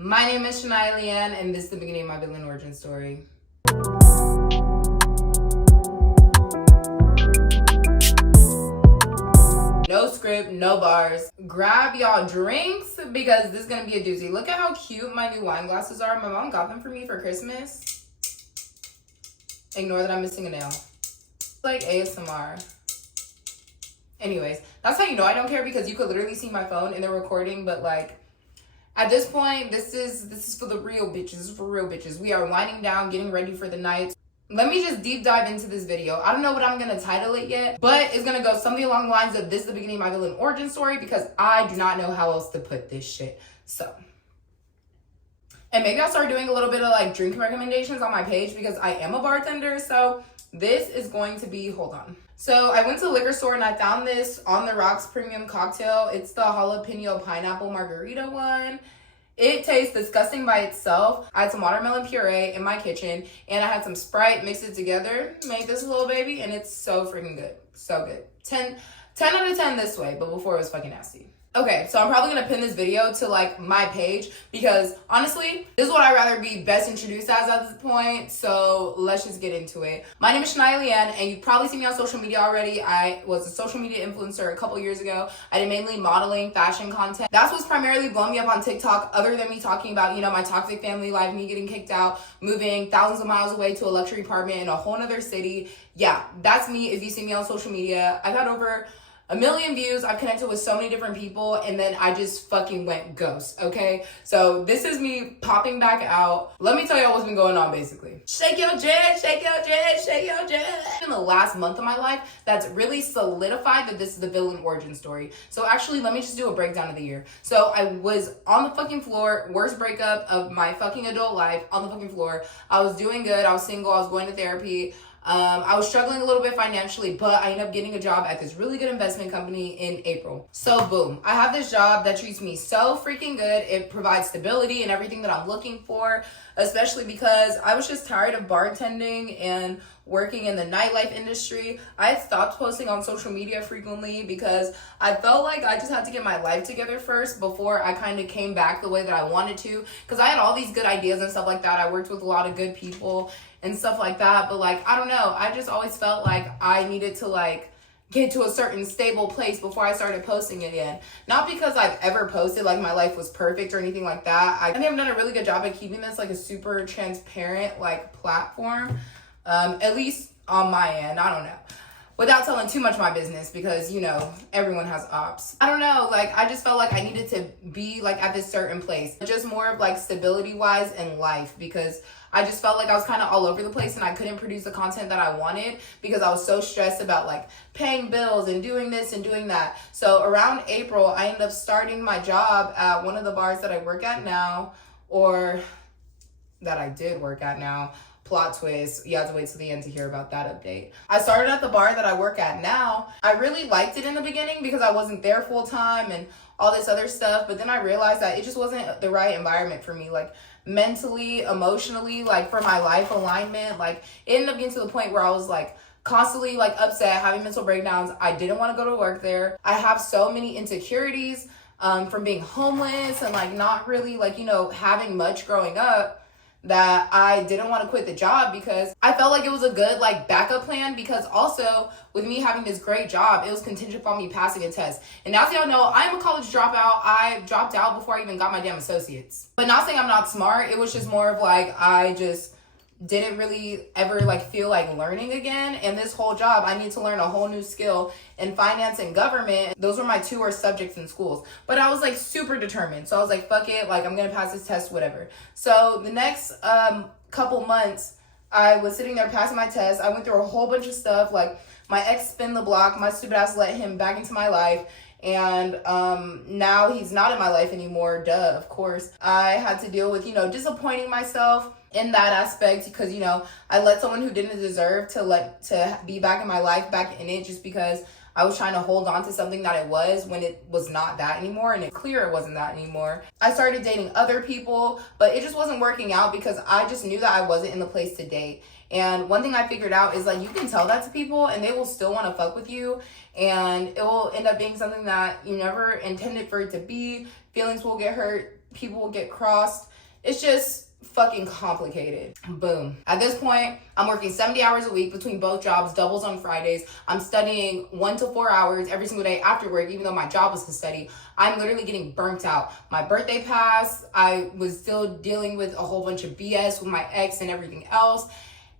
My name is Niyah LeeAnn, and this is the beginning of my villain origin story. No script, no bars. Grab y'all drinks because this is gonna be a doozy. Look at how cute my new wine glasses are. My mom got them for me for Christmas. Ignore that I'm missing a nail. It's like ASMR. Anyways, that's how you know I don't care, because you could literally see my phone in the recording, but like at this point, this is for the real bitches. This is for real bitches. We are winding down, getting ready for the night. Let me just deep dive into this video. I don't know what I'm gonna title it yet, but it's gonna go something along the lines of this is the beginning of my villain origin story, because I do not know how else to put this shit. So, and maybe I'll start doing a little bit of like drink recommendations on my page, because I am a bartender. So this is going to be, hold on. So I went to the liquor store and I found this On the Rocks premium cocktail. It's the jalapeno pineapple margarita one. It tastes disgusting by itself. I had some watermelon puree in my kitchen and I had some Sprite, mixed it together, made this little baby, and it's so freaking good. So good. 10 out of 10 this way, but before it was fucking nasty. Okay, so I'm probably gonna pin this video to like my page, because honestly, this is what I'd rather be best introduced as at this point. So let's just get into it. My name is Niyah LeeAnn, and you've probably seen me on social media already. I was a social media influencer a couple years ago. I did mainly modeling, fashion content. That's what's primarily blowing me up on TikTok, other than me talking about, you know, my toxic family life, me getting kicked out, moving thousands of miles away to a luxury apartment in a whole nother city. Yeah, that's me if you see me on social media. I've had over 1 million views. I've connected with so many different people, and then I just fucking went ghost, okay? So this is me popping back out. Let me tell y'all what's been going on, basically. Shake your dread, shake your dread, shake your dread. In the last month of my life, that's really solidified that this is the villain origin story. So actually, let me just do a breakdown of the year. So I was on the fucking floor, worst breakup of my fucking adult life, on the fucking floor. I was doing good, I was single, I was going to therapy. I was struggling a little bit financially, but I ended up getting a job at this really good investment company in April. So boom, I have this job that treats me so freaking good. It provides stability and everything that I'm looking for, especially because I was just tired of bartending and working in the nightlife industry. I had stopped posting on social media frequently because I felt like I just had to get my life together first before I kind of came back the way that I wanted to, because I had all these good ideas and stuff like that. I worked with a lot of good people and stuff like that, but like, I don't know, I just always felt like I needed to like get to a certain stable place before I started posting again. Not because I've ever posted like my life was perfect or anything like that. I think I've done a really good job at keeping this like a super transparent like platform, at least on my end. I don't know, without telling too much of my business, because you know everyone has ops. I don't know, like I just felt like I needed to be like at this certain place, just more of like stability wise in life, because I just felt like I was kind of all over the place and I couldn't produce the content that I wanted because I was so stressed about like paying bills and doing this and doing that. So around April, I ended up starting my job at one of the bars that I work at now, or that I did work at now. Plot twist, you have to wait till the end to hear about that update. I started at the bar that I work at now. I really liked it in the beginning because I wasn't there full time and all this other stuff, but then I realized that it just wasn't the right environment for me, like mentally, emotionally, like for my life alignment. Like it ended up getting to the point where I was like constantly like upset, having mental breakdowns. I didn't want to go to work there. I have so many insecurities from being homeless and like not really like, you know, having much growing up, that I didn't want to quit the job because I felt like it was a good like backup plan, because also with me having this great job, it was contingent upon me passing a test. And as y'all know, I'm a college dropout. I dropped out before I even got my damn associates. But not saying I'm not smart, it was just more of like I just didn't really ever like feel like learning again. And this whole job, I need to learn a whole new skill in finance and government. Those were my two worst subjects in schools, but I was like super determined. So I was like, fuck it, like I'm gonna pass this test, whatever. So the next couple months, I was sitting there passing my test. I went through a whole bunch of stuff, like my ex spin the block, my stupid ass let him back into my life. And now he's not in my life anymore, duh, of course. I had to deal with, you know, disappointing myself in that aspect, because, you know, I let someone who didn't deserve to be back in my life back in it, just because I was trying to hold on to something that it was when it was not that anymore, and it's clear it wasn't that anymore. I started dating other people, but it just wasn't working out because I just knew that I wasn't in the place to date. And one thing I figured out is like you can tell that to people and they will still want to fuck with you, and it will end up being something that you never intended for it to be. Feelings will get hurt, people will get crossed. It's just fucking complicated. Boom. At this point, I'm working 70 hours a week between both jobs, doubles on Fridays. I'm studying 1 to 4 hours every single day after work, even though my job was to study. I'm literally getting burnt out. My birthday passed. I was still dealing with a whole bunch of BS with my ex and everything else.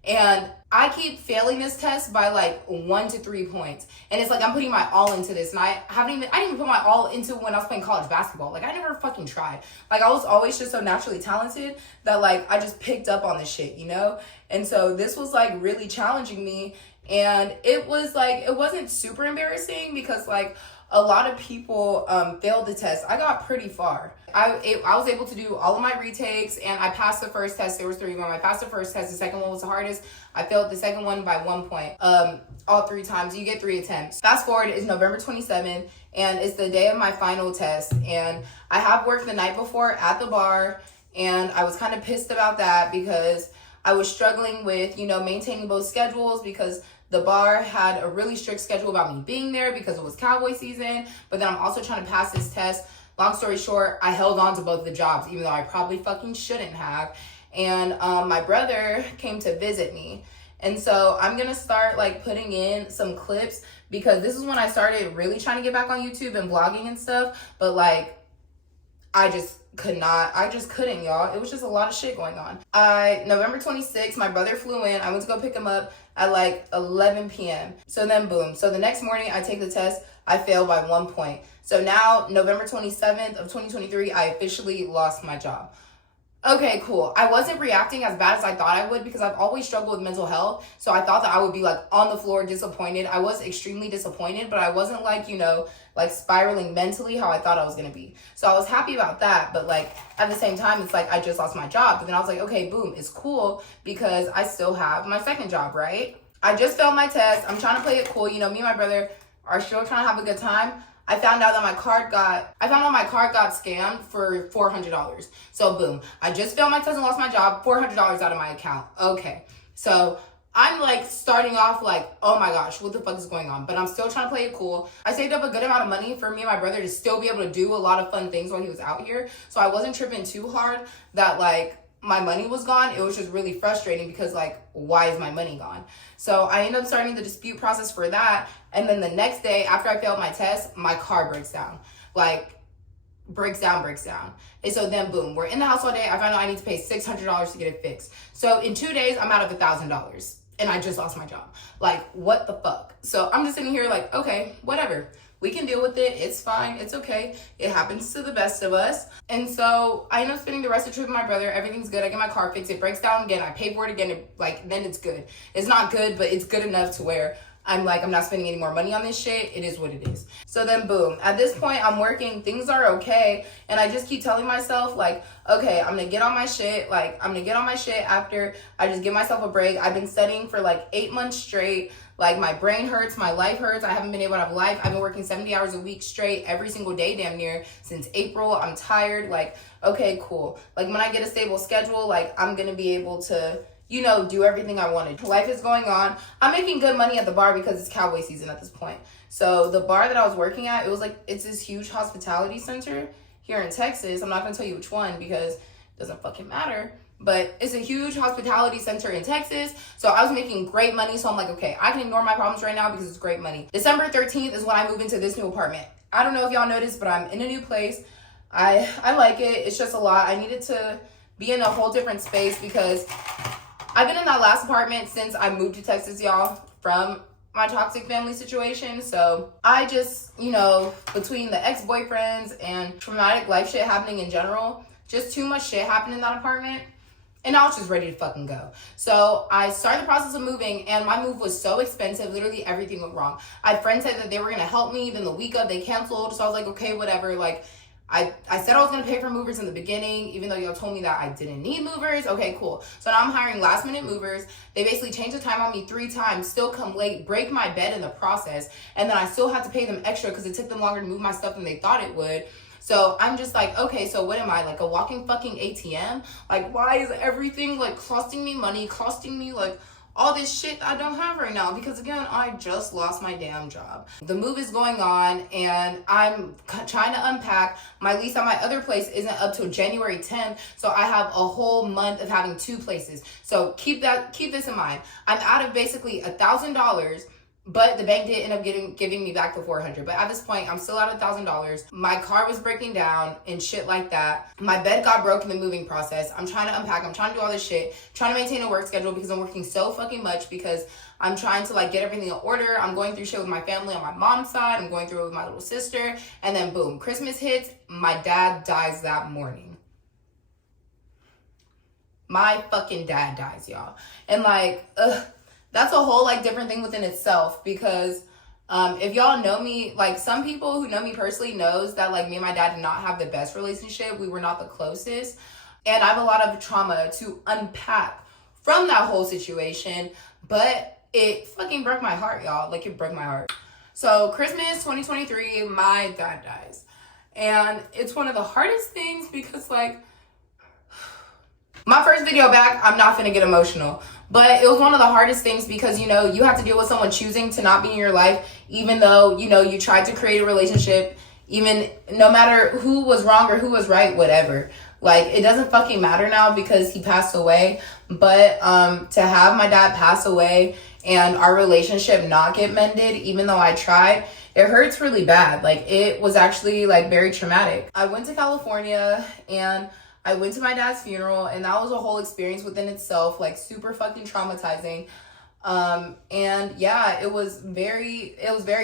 And I keep failing this test by like 1 to 3 points. And it's like I'm putting my all into this. And I didn't even put my all into when I was playing college basketball. Like I never fucking tried. Like I was always just so naturally talented that like I just picked up on this shit, you know? And so this was like really challenging me. And it was like, it wasn't super embarrassing because like a lot of people failed the test. I got pretty far. I was able to do all of my retakes and I passed the first test. There was 3 of them. I passed the first test. The second one was the hardest. I failed the second one by 1 point. All 3 times. You get 3 attempts. Fast forward is November 27th and it's the day of my final test. And I have worked the night before at the bar and I was kind of pissed about that because I was struggling with, you know, maintaining both schedules because the bar had a really strict schedule about me being there because it was cowboy season, but then I'm also trying to pass this test. Long story short, I held on to both the jobs, even though I probably fucking shouldn't have. And my brother came to visit me. And so I'm going to start like putting in some clips because this is when I started really trying to get back on YouTube and vlogging and stuff. But like, I just couldn't, y'all. It was just a lot of shit going on. November 26th, my brother flew in. I went to go pick him up at like 11 p.m. So then boom. So the next morning I take the test. I failed by 1 point. So now November 27th of 2023, I officially lost my job. Okay, cool. I wasn't reacting as bad as I thought I would because I've always struggled with mental health. So I thought that I would be like on the floor disappointed. I was extremely disappointed, but I wasn't like, you know, like spiraling mentally how I thought I was going to be. So I was happy about that. But like at the same time, it's like I just lost my job. But then I was like, okay, boom, it's cool because I still have my second job, right? I just failed my test. I'm trying to play it cool. You know, me and my brother are still trying to have a good time. I found out my card got scammed for $400. So boom, I just failed my test and lost my job, $400 out of my account. Okay, so I'm like starting off like, oh my gosh, what the fuck is going on? But I'm still trying to play it cool. I saved up a good amount of money for me and my brother to still be able to do a lot of fun things while he was out here. So I wasn't tripping too hard that like my money was gone. It was just really frustrating because like, why is my money gone? So I ended up starting the dispute process for that. And then the next day after I failed my test, my car breaks down. Like breaks down. And so then boom, we're in the house all day. I found out I need to pay $600 to get it fixed. So in 2 days, I'm out of $1,000 and I just lost my job. Like what the fuck? So I'm just sitting here like, okay, whatever. We can deal with it. It's fine. It's okay. It happens to the best of us. And so I end up spending the rest of the trip with my brother. Everything's good. I get my car fixed. It breaks down again. I pay for it again. Then it's good. It's not good, but it's good enough to where I'm like, I'm not spending any more money on this shit. It is what it is. So then boom, at this point I'm working, things are okay. And I just keep telling myself like, okay, I'm gonna get on my shit. Like I'm gonna get on my shit after I just give myself a break. I've been studying for like 8 months straight. Like my brain hurts, my life hurts. I haven't been able to have life. I've been working 70 hours a week straight every single day damn near since April. I'm tired. Like, okay, cool. Like when I get a stable schedule, like I'm gonna be able to, you know, do everything I wanted. Life is going on. I'm making good money at the bar because it's cowboy season at this point. So the bar that I was working at, it was like, it's this huge hospitality center here in Texas. I'm not gonna tell you which one because it doesn't fucking matter. But it's a huge hospitality center in Texas. So I was making great money. So I'm like, okay, I can ignore my problems right now because it's great money. December 13th is when I move into this new apartment. I don't know if y'all noticed, but I'm in a new place. I like it. It's just a lot. I needed to be in a whole different space because I've been in that last apartment since I moved to Texas, y'all, from my toxic family situation. So I just, you know, between the ex-boyfriends and traumatic life shit happening in general, just too much shit happened in that apartment. And I was just ready to fucking go. So I started the process of moving and my move was so expensive. Literally everything went wrong. I had friends said that they were going to help me. Then the week of they canceled. So I was like, okay, whatever. Like I said I was going to pay for movers in the beginning, even though y'all told me that I didn't need movers. Okay, cool. So now I'm hiring last minute movers. They basically changed the time on me 3 times, still come late, break my bed in the process. And then I still had to pay them extra because it took them longer to move my stuff than they thought it would. So I'm just like, okay, so what am I, like a walking fucking ATM? Like, why is everything like costing me money, costing me like all this shit I don't have right now, because again, I just lost my damn job. The move is going on and I'm trying to unpack. My lease at my other place isn't up till January 10th, so I have a whole month of having 2 places. So keep this in mind. I'm out of basically $1,000, but the bank did end up giving me back the $400. But at this point, I'm still at $1,000. My car was breaking down and shit like that. My bed got broke in the moving process. I'm trying to unpack. I'm trying to do all this shit. Trying to maintain a work schedule because I'm working so fucking much because I'm trying to like get everything in order. I'm going through shit with my family on my mom's side. I'm going through it with my little sister. And then boom, Christmas hits. My dad dies that morning. My fucking dad dies, y'all. And like, that's a whole like different thing within itself, because if y'all know me, like some people who know me personally knows that like me and my dad did not have the best relationship. We were not the closest. And I have a lot of trauma to unpack from that whole situation, but it fucking broke my heart, y'all. Like it broke my heart. So Christmas 2023, my dad dies. And it's one of the hardest things because like, my first video back, I'm not gonna get emotional, but it was one of the hardest things because, you know, you have to deal with someone choosing to not be in your life, even though, you know, you tried to create a relationship, even no matter who was wrong or who was right, whatever. Like, it doesn't fucking matter now because he passed away, but to have my dad pass away and our relationship not get mended, even though I tried, it hurts really bad. Like, it was actually, like, very traumatic. I went to California and I went to my dad's funeral, and that was a whole experience within itself, like super fucking traumatizing. And yeah, it was very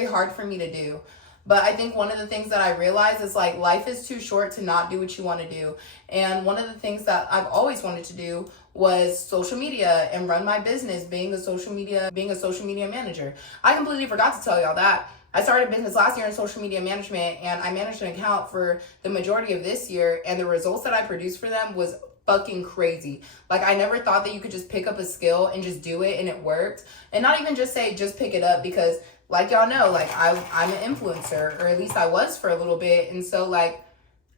hard for me to do. But I think one of the things that I realized is like life is too short to not do what you want to do. And one of the things that I've always wanted to do was social media and run my business, being a social media manager. I completely forgot to tell y'all that. I started business last year in social media management, and I managed an account for the majority of this year, and the results that I produced for them was fucking crazy. Like, I never thought that you could just pick up a skill and just do it and it worked. And not even just say just pick it up, because like y'all know, like I'm an influencer, or at least I was for a little bit. And so like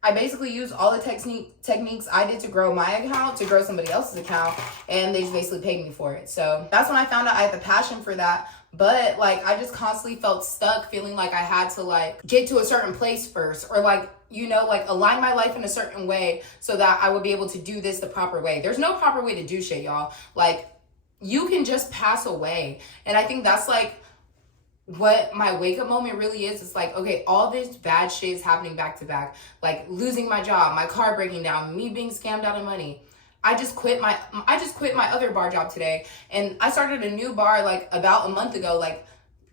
I basically used all the techniques I did to grow my account to grow somebody else's account, and they just basically paid me for it. So that's when I found out I had the passion for that. But like I just constantly felt stuck, feeling like I had to like get to a certain place first, or like, you know, like align my life in a certain way so that I would be able to do this the proper way. There's no proper way to do shit, y'all. Like, you can just pass away. And I think that's like what my wake up moment really is. It's like, okay, all this bad shit is happening back to back. Like losing my job, my car breaking down, me being scammed out of money. I just quit my other bar job today, and I started a new bar like about a month ago, like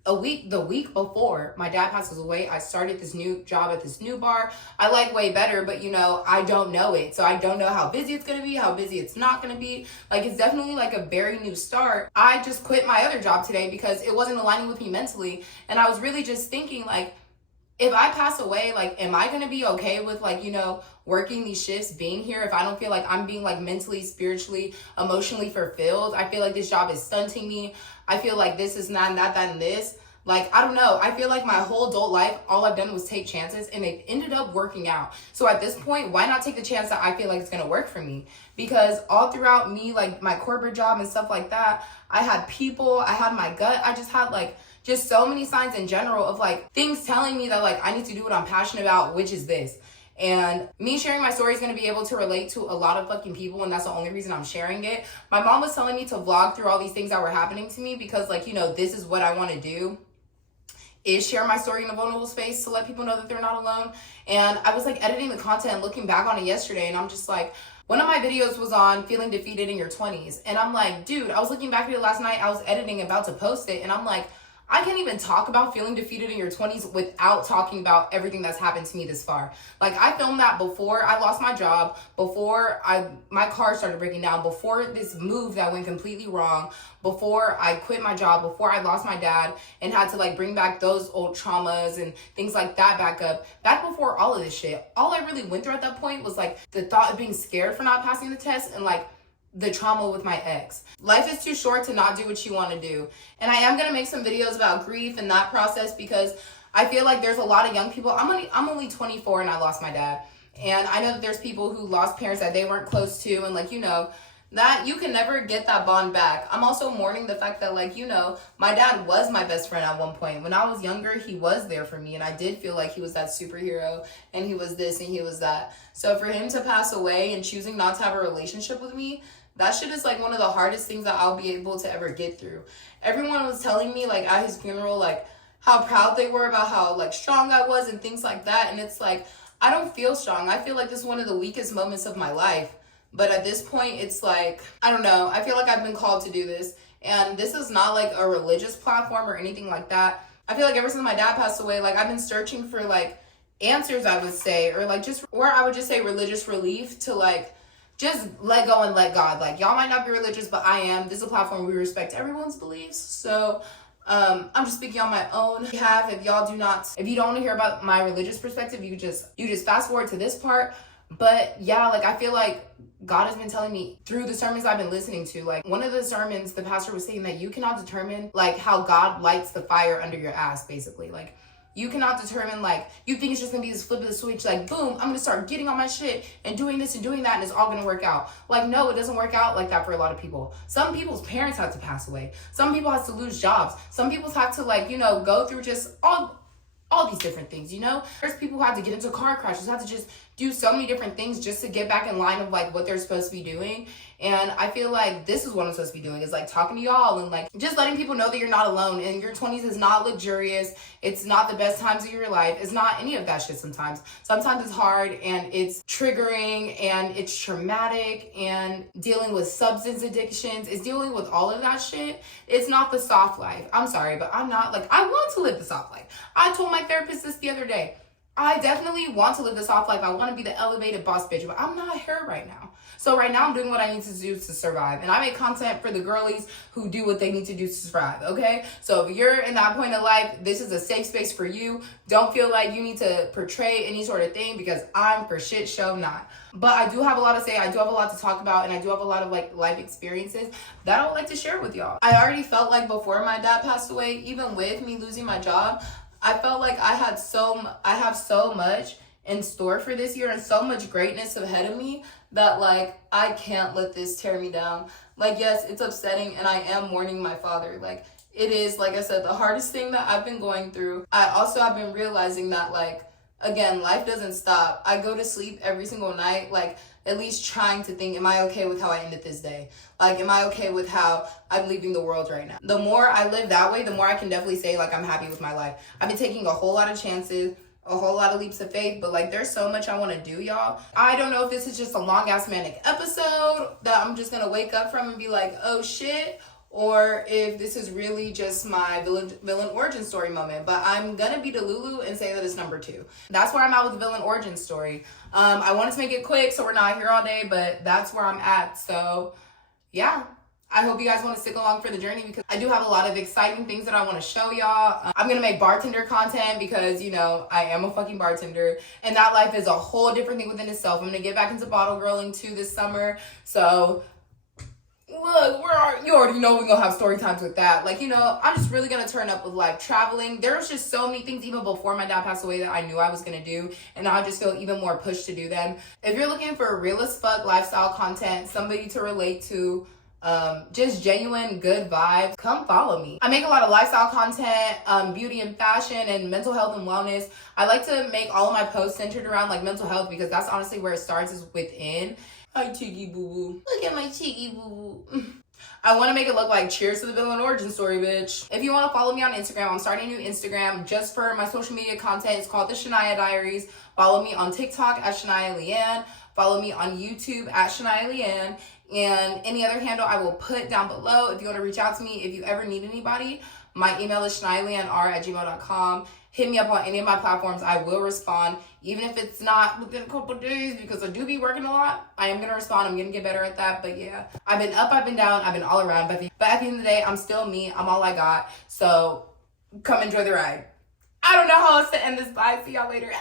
the week before my dad passes away. I started this new job at this new bar. I like way better, but you know, I don't know it. So I don't know how busy it's going to be, how busy it's not going to be. Like, it's definitely like a very new start. I just quit my other job today because it wasn't aligning with me mentally. And I was really just thinking like, if I pass away, like, am I going to be okay with like, you know, working these shifts, being here, if I don't feel like I'm being like mentally, spiritually, emotionally fulfilled? I feel like this job is stunting me. I feel like this is not that, and this. Like, I don't know. I feel like my whole adult life, all I've done was take chances, and they've ended up working out. So at this point, why not take the chance that I feel like it's going to work for me? Because all throughout me, like my corporate job and stuff like that, I had people, I had my gut. I just had like just so many signs in general of like things telling me that like I need to do what I'm passionate about, which is this. And me sharing my story is going to be able to relate to a lot of fucking people, and that's the only reason I'm sharing it. My mom was telling me to vlog through all these things that were happening to me because, like, you know, this is what I want to do, is share my story in a vulnerable space to let people know that they're not alone. And I was like editing the content, looking back on it yesterday, and I'm just like, one of my videos was on feeling defeated in your 20s. And I'm like, dude, I was looking back at it last night. I was editing, about to post it, and I'm like, I can't even talk about feeling defeated in your 20s without talking about everything that's happened to me this far. Like, I filmed that before I lost my job, before my car started breaking down, before this move that went completely wrong, before I quit my job, before I lost my dad and had to like bring back those old traumas and things like that back up. Back before all of this shit, all I really went through at that point was like the thought of being scared for not passing the test and like the trauma with my ex. Life is too short to not do what you want to do. And I am going to make some videos about grief and that process because I feel like there's a lot of young people. I'm only 24 and I lost my dad. And I know that there's people who lost parents that they weren't close to, and like, you know, that you can never get that bond back. I'm also mourning the fact that, like, you know, my dad was my best friend at one point. When I was younger, he was there for me, and I did feel like he was that superhero, and he was this and he was that. So for him to pass away and choosing not to have a relationship with me, that shit is like one of the hardest things that I'll be able to ever get through. Everyone was telling me, like, at his funeral, like, how proud they were about how, like, strong I was and things like that. And it's like, I don't feel strong. I feel like this is one of the weakest moments of my life. But at this point, it's like, I don't know. I feel like I've been called to do this. And this is not like a religious platform or anything like that. I feel like ever since my dad passed away, like, I've been searching for, like, answers, I would say, or like just, or I would just say religious relief to, like, just let go and let God. Like, y'all might not be religious, but I am. This is a platform where we respect everyone's beliefs. So I'm just speaking on my own behalf. If y'all do not, if you don't want to hear about my religious perspective, you just fast forward to this part. But yeah, like, I feel like God has been telling me through the sermons I've been listening to, like, one of the sermons, the pastor was saying that you cannot determine, like, how God lights the fire under your ass, basically. Like, you cannot determine, like, you think it's just gonna be this flip of the switch, like, boom, I'm gonna start getting on my shit and doing this and doing that, and it's all gonna work out. Like, no, it doesn't work out like that for a lot of people. Some people's parents have to pass away. Some people have to lose jobs. Some people have to, like, you know, go through just all these different things, you know? There's people who have to get into car crashes, have to just do so many different things just to get back in line of, like, what they're supposed to be doing. And I feel like this is what I'm supposed to be doing, is, like, talking to y'all and, like, just letting people know that you're not alone. And your 20s is not luxurious. It's not the best times of your life. It's not any of that shit sometimes. Sometimes it's hard and it's triggering and it's traumatic, and dealing with substance addictions. It's dealing with all of that shit. It's not the soft life. I'm sorry, but I'm not, like, I want to live the soft life. I told my therapist this the other day. I definitely want to live this soft life. I want to be the elevated boss bitch, but I'm not here right now. So right now I'm doing what I need to do to survive. And I make content for the girlies who do what they need to do to survive, okay? So if you're in that point of life, this is a safe space for you. Don't feel like you need to portray any sort of thing, because I'm for shit show not. But I do have a lot to say. I do have a lot to talk about, and I do have a lot of, like, life experiences that I would like to share with y'all. I already felt like before my dad passed away, even with me losing my job, I felt like I have so much in store for this year and so much greatness ahead of me that, like, I can't let this tear me down. Like, yes, it's upsetting, and I am mourning my father. Like, it is, like I said, the hardest thing that I've been going through. I also have been realizing that, like, again, life doesn't stop. I go to sleep every single night, like, at least trying to think, am I okay with how I ended this day? Like, am I okay with how I'm leaving the world right now? The more I live that way, the more I can definitely say, like, I'm happy with my life. I've been taking a whole lot of chances, a whole lot of leaps of faith, but, like, there's so much I want to do, y'all. I don't know if this is just a long-ass manic episode that I'm just going to wake up from and be like, oh, shit, or if this is really just my villain origin story moment. But I'm gonna be Delulu and say that it's number 2. That's where I'm at with the villain origin story. I wanted to make it quick so we're not here all day, but that's where I'm at. So yeah, I hope you guys want to stick along for the journey, because I do have a lot of exciting things that I want to show y'all. I'm gonna make bartender content because, you know, I am a fucking bartender, and that life is a whole different thing within itself. I'm gonna get back into bottle girling too this summer. So look, you already know we're gonna have story times with that. Like, you know, I'm just really gonna turn up with, like, traveling. There was just so many things even before my dad passed away that I knew I was gonna do, and now I just feel even more pushed to do them. If you're looking for real as fuck lifestyle content, somebody to relate to, just genuine good vibes, come follow me. I make a lot of lifestyle content, beauty and fashion, and mental health and wellness. I like to make all of my posts centered around, like, mental health, because that's honestly where it starts, is within. Hi, cheeky boo-boo. Look at my cheeky boo-boo. I want to make it look like cheers to the villain origin story, bitch. If you want to follow me on Instagram, I'm starting a new Instagram just for my social media content. It's called The Shania Diaries. Follow me on TikTok at Niyah LeeAnn. Follow me on YouTube at Niyah LeeAnn. And any other handle I will put down below if you want to reach out to me. If you ever need anybody, my email is niyahlleeannr@gmail.com. Hit me up on any of my platforms. I will respond, even if it's not within a couple days, because I do be working a lot. I am going to respond. I'm going to get better at that. But yeah, I've been up, I've been down, I've been all around. But at the end of the day, I'm still me. I'm all I got. So come enjoy the ride. I don't know how else to end this. Bye. See y'all later.